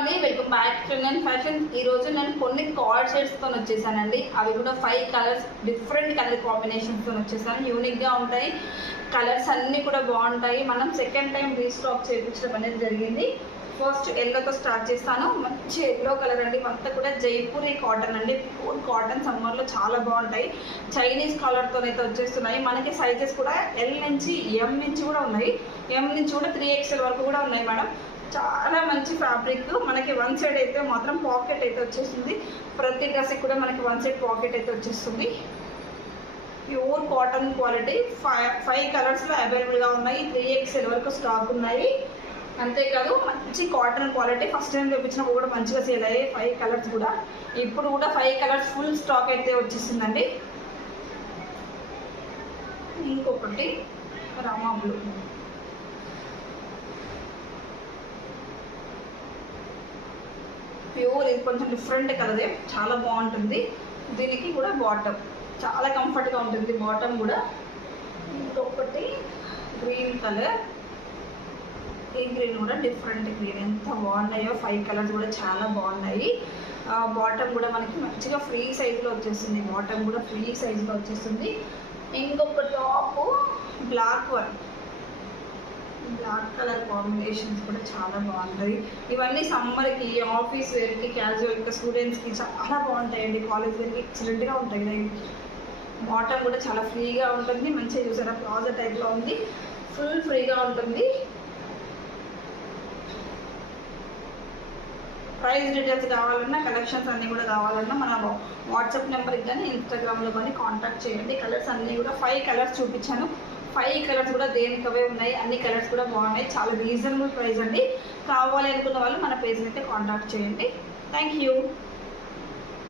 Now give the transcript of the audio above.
అండి, welcome back to నేను fashion. ఈ రోజు నేను కొన్ని కార్డ్ సెట్స్ తో వచ్చేసానండి. అవి కూడా 5 కలర్స్, డిఫరెంట్ కలర్ కాంబినేషన్స్ తో వచ్చేసాను. యూనిక్ గా ఉంటాయి, కలర్స్ అన్ని కూడా బాగుంటాయి. మనం సెకండ్ టైం రీస్టాక్ చేయించడం అనేది జరిగింది. ఫస్ట్ ఎల్లోతో స్టార్ట్ చేస్తాను. మంచి ఎల్లో కలర్ అండి, అంతా కూడా జైపూరి కాటన్ అండి. ప్యూర్ కాటన్, సమ్మర్లో చాలా బాగుంటాయి. చైనీస్ కాలర్తో అయితే వచ్చేస్తున్నాయి. మనకి సైజెస్ కూడా ఎల్ నుంచి ఎం నుంచి కూడా ఉన్నాయి, ఎం నుంచి కూడా 3XL వరకు కూడా ఉన్నాయి మేడం. చాలా మంచి ఫ్యాబ్రిక్. మనకి వన్ సైడ్ అయితే మాత్రం పాకెట్ అయితే వచ్చేస్తుంది. ప్రతి డ్రెస్కి కూడా మనకి వన్ సైడ్ పాకెట్ అయితే వచ్చేస్తుంది. Pure cotton quality. 5 కలర్స్లో అవైలబుల్గా ఉన్నాయి. 3XL వరకు స్టాక్ ఉన్నాయి. అంతేకాదు మంచి కాటన్ క్వాలిటీ. ఫస్ట్ టైం చూపించినప్పుడు కూడా మంచిగా సేల్ అయ్యాయి 5 కలర్స్ కూడా. ఇప్పుడు కూడా 5 కలర్స్ ఫుల్ స్టాక్ అయితే వచ్చేసిందండి. ఇంకొకటి రామా బ్లూ, ప్యూర్. ఇది కొంచెం డిఫరెంట్ కలరే, చాలా బాగుంటుంది. దీనికి కూడా బాటమ్ చాలా కంఫర్ట్గా ఉంటుంది, బాటమ్ కూడా. ఇంకొకటి గ్రీన్ కలర్. ఈ గ్రీన్ కూడా డిఫరెంట్ గ్రీన్, ఎంత బాగున్నాయో. 5 కలర్స్ కూడా చాలా బాగున్నాయి. బాటమ్ కూడా మనకి మంచిగా ఫ్రీ సైజులో వచ్చేస్తుంది. బాటమ్ కూడా ఫ్రీ సైజులో వచ్చేస్తుంది. ఇంకొక top black one, black colour combinations కూడా చాలా బాగుంటాయి. ఇవన్నీ సమ్మర్కి, ఆఫీస్ వేర్కి, క్యాజువల్గా, స్టూడెంట్స్కి చాలా బాగుంటాయండి. కాలేజ్ వేర్కి ఎక్సలెంట్గా ఉంటాయి. నైట్కి బాటమ్ కూడా చాలా ఫ్రీగా ఉంటుంది. మంచిగా చూసారా, ప్లాజో టైప్లో ఉంది, ఫుల్ ఫ్రీగా ఉంటుంది. ప్రైస్ డీటెయిల్స్ కావాలన్నా, కలెక్షన్స్ అన్నీ కూడా కావాలన్నా మన వాట్సాప్ నెంబర్కి కానీ ఇన్స్టాగ్రామ్లో కానీ కాంటాక్ట్ చేయండి. కలర్స్ అన్నీ కూడా 5 కలర్స్ చూపించాను. 5 కలర్స్ కూడా దేనికవే ఉన్నాయి. అన్ని కలర్స్ కూడా బాగున్నాయి. చాలా రీజనబుల్ ప్రైస్ అండి. కావాలి అనుకున్న వాళ్ళు మన పేజ్ని అయితే కాంటాక్ట్ చేయండి. Thank you.